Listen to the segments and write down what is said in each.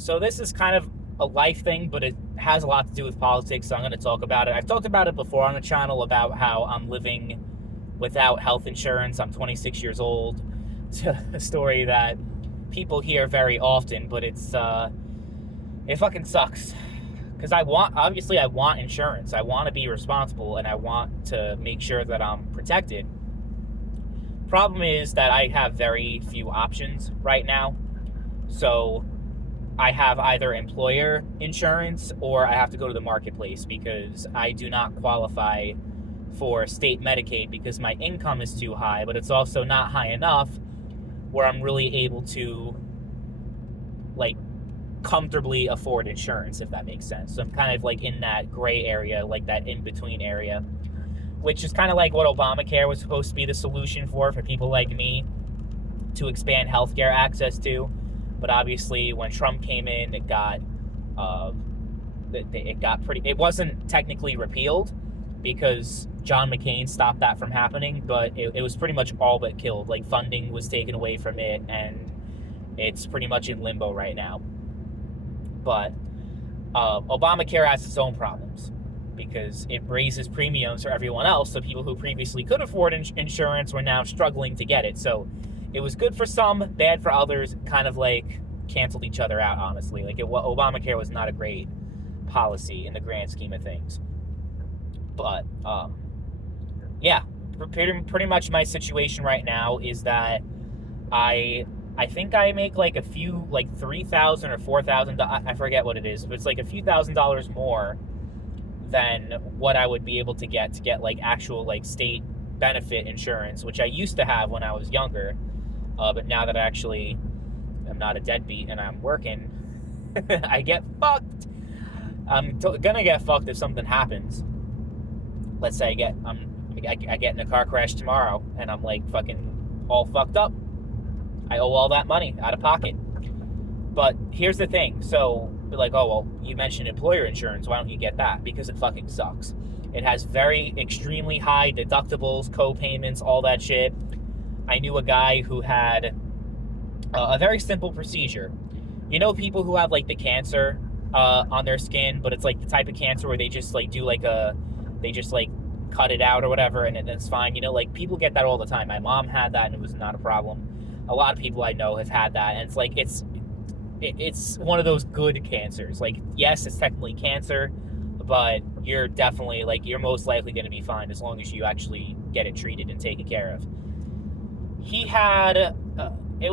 So this is kind of a life thing, but it has a lot to do with politics, so I'm going to talk about it. I've talked about it before on the channel about how I'm living without health insurance. I'm 26 years old. It's a story that people hear very often, but it fucking sucks. Because I want insurance. I want to be responsible, and I want to make sure that I'm protected. Problem is that I have very few options right now. So I have either employer insurance or I have to go to the marketplace because I do not qualify for state Medicaid because my income is too high, but it's also not high enough where I'm really able to like comfortably afford insurance, if that makes sense. So I'm kind of like in that gray area, like that in-between area, which is kind of like what Obamacare was supposed to be the solution for people like me to expand healthcare access to. But obviously, when Trump came in, it got pretty. It wasn't technically repealed because John McCain stopped that from happening, but it was pretty much all but killed. Like, funding was taken away from it, and it's pretty much in limbo right now. But Obamacare has its own problems because it raises premiums for everyone else. So people who previously could afford insurance were now struggling to get it. So it was good for some, bad for others, kind of like canceled each other out, honestly. Like, Obamacare was not a great policy in the grand scheme of things. But, yeah, pretty much my situation right now is that I think I make like a few, like $3,000 or $4,000, I forget what it is, but it's like a few $1,000s more than what I would be able to get like actual like state benefit insurance, which I used to have when I was younger. But now that I actually am not a deadbeat and I'm working, I get fucked. I'm gonna get fucked if something happens. Let's say I get in a car crash tomorrow and I'm like fucking all fucked up. I owe all that money out of pocket. But here's the thing. So, like, oh, well, you mentioned employer insurance. Why don't you get that? Because it fucking sucks. It has very extremely high deductibles, co-payments, all that shit. I knew a guy who had a very simple procedure. You know, people who have like the cancer on their skin, but it's like the type of cancer where they just like do like they just like cut it out or whatever, and it's fine. You know, like people get that all the time. My mom had that, and it was not a problem. A lot of people I know have had that, and it's like it's one of those good cancers. Like, yes, it's technically cancer, but you're definitely like you're most likely going to be fine as long as you actually get it treated and taken care of. He had it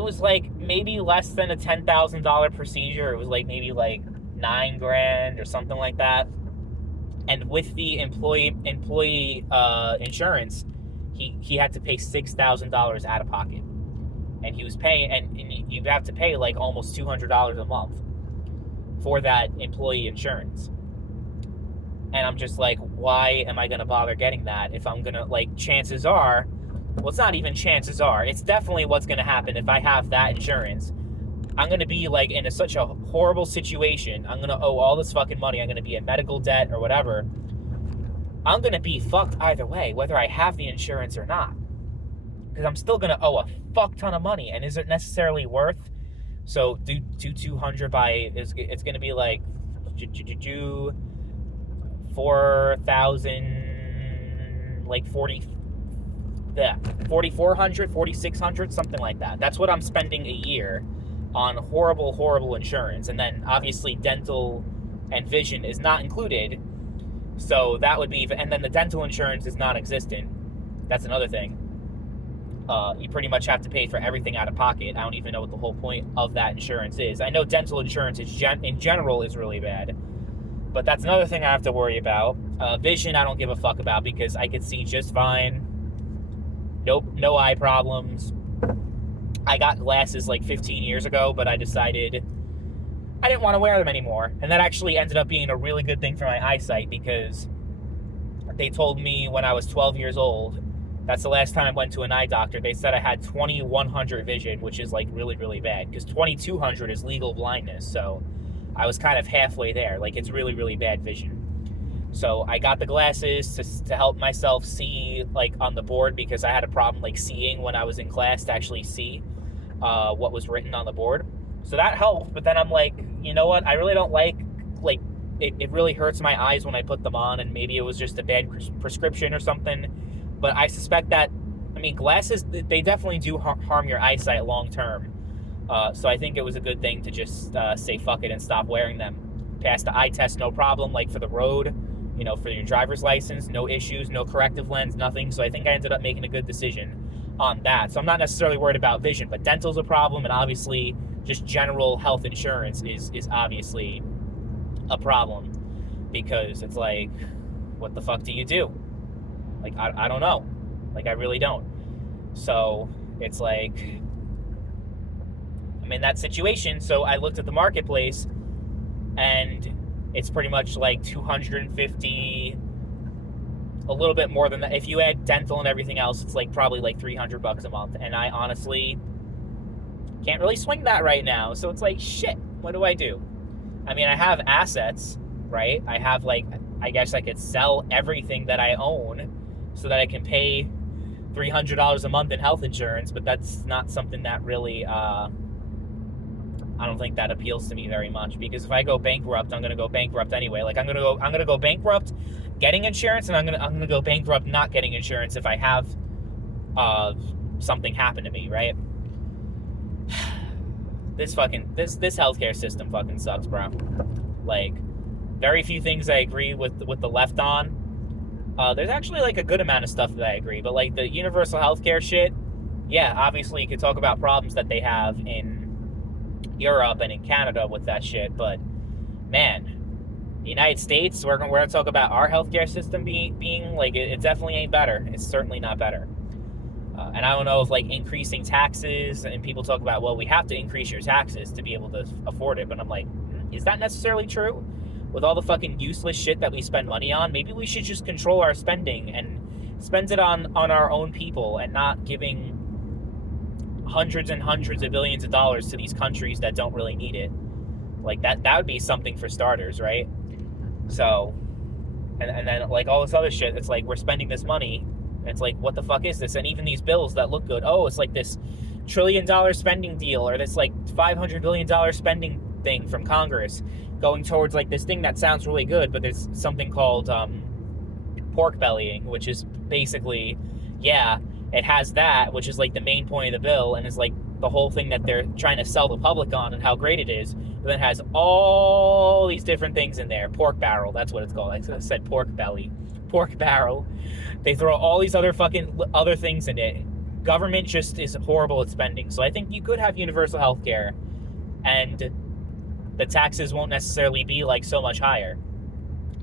was like maybe less than a $10,000 procedure. It was like maybe like $9,000 or something like that. And with the employee insurance, he had to pay $6,000 out of pocket, and he was paying, and you have to pay like almost $200 a month for that employee insurance. And I'm just like, why am I gonna bother getting that if I'm gonna, like, chances are, well, it's not even chances are, it's definitely what's gonna happen if I have that insurance. I'm gonna be like in such a horrible situation. I'm gonna owe all this fucking money. I'm gonna be in medical debt or whatever. I'm gonna be fucked either way, whether I have the insurance or not, because I'm still gonna owe a fuck ton of money. And is it necessarily worth? So do 200 by it's gonna be like 4,000, like 4,400, 4,600, something like that. That's what I'm spending a year on horrible insurance. And then obviously dental and vision is not included, so that would be, and then the dental insurance is non-existent. That's another thing. You pretty much have to pay for everything out of pocket. I don't even know what the whole point of that insurance is. I know dental insurance is in general is really bad, but that's another thing I have to worry about. Vision I don't give a fuck about because I could see just fine. Nope, no eye problems. I got glasses like 15 years ago, but I decided I didn't want to wear them anymore. And that actually ended up being a really good thing for my eyesight because they told me when I was 12 years old, that's the last time I went to an eye doctor, they said I had 2100 vision, which is like really, really bad because 2200 is legal blindness. So I was kind of halfway there. Like, it's really, really bad vision. So I got the glasses to help myself see, like, on the board because I had a problem, like, seeing when I was in class to actually see what was written on the board. So that helped, but then I'm like, you know what? I really don't like it really hurts my eyes when I put them on, and maybe it was just a bad prescription or something. But I suspect that, I mean, glasses, they definitely do harm your eyesight long term. So I think it was a good thing to just say fuck it and stop wearing them. Pass the eye test, no problem. Like for the road, you know, for your driver's license, no issues, no corrective lens, nothing. So I think I ended up making a good decision on that. So I'm not necessarily worried about vision, but dental's a problem, and obviously just general health insurance is obviously a problem, because it's like, what the fuck do you do? Like, I don't know. Like, I really don't. So it's like, I'm in that situation. So I looked at the marketplace, and it's pretty much like 250, a little bit more than that. If you add dental and everything else, it's like probably like $300 a month. And I honestly can't really swing that right now. So it's like, shit, what do I do? I mean, I have assets, right? I have, like, I guess I could sell everything that I own so that I can pay $300 a month in health insurance, but that's not something that really, I don't think that appeals to me very much, because if I go bankrupt, I'm going to go bankrupt anyway. Like, I'm going to go bankrupt getting insurance, and I'm going to go bankrupt not getting insurance if I have something happen to me, right? This healthcare system fucking sucks, bro. Like, very few things I agree with the left on. There's actually like a good amount of stuff that I agree, but like the universal healthcare shit, yeah, obviously you could talk about problems that they have in Europe and in Canada with that shit, but man, the United States, we're gonna talk about our healthcare system being like, it definitely ain't better. It's certainly not better. And I don't know if like increasing taxes, and people talk about, well, we have to increase your taxes to be able to afford it. But I'm like, is that necessarily true? With all the fucking useless shit that we spend money on, maybe we should just control our spending and spend it on our own people, and not giving hundreds and hundreds of billions of dollars to these countries that don't really need it. Like that would be something for starters, right? So, and then like all this other shit, it's like we're spending this money. It's like, what the fuck is this? And even these bills that look good, oh, it's like this $1 trillion spending deal, or this like $500 billion spending thing from Congress going towards like this thing that sounds really good, but there's something called pork bellying, which is basically, yeah, it has that, which is like the main point of the bill, and is like the whole thing that they're trying to sell the public on and how great it is, but then it has all these different things in there. Pork barrel, that's what it's called. I said pork belly. Pork barrel. They throw all these other things in it. Government just is horrible at spending. So I think you could have universal health care, and the taxes won't necessarily be like so much higher.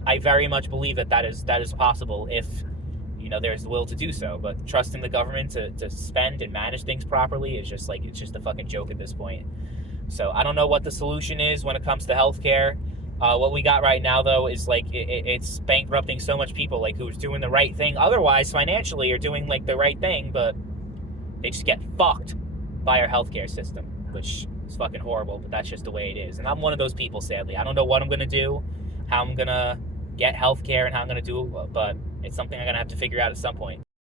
I very much believe that is possible if, you know, there's the will to do so. But trusting the government to spend and manage things properly is just like, it's just a fucking joke at this point. So I don't know what the solution is when it comes to healthcare. What we got right now, though, is like it's bankrupting so much people, like who's doing the right thing otherwise financially, or doing like the right thing, but they just get fucked by our healthcare system, which is fucking horrible. But that's just the way it is, and I'm one of those people. Sadly, I don't know what I'm gonna do, how I'm gonna get healthcare, and how I'm gonna do it, but it's something I'm gonna have to figure out at some point.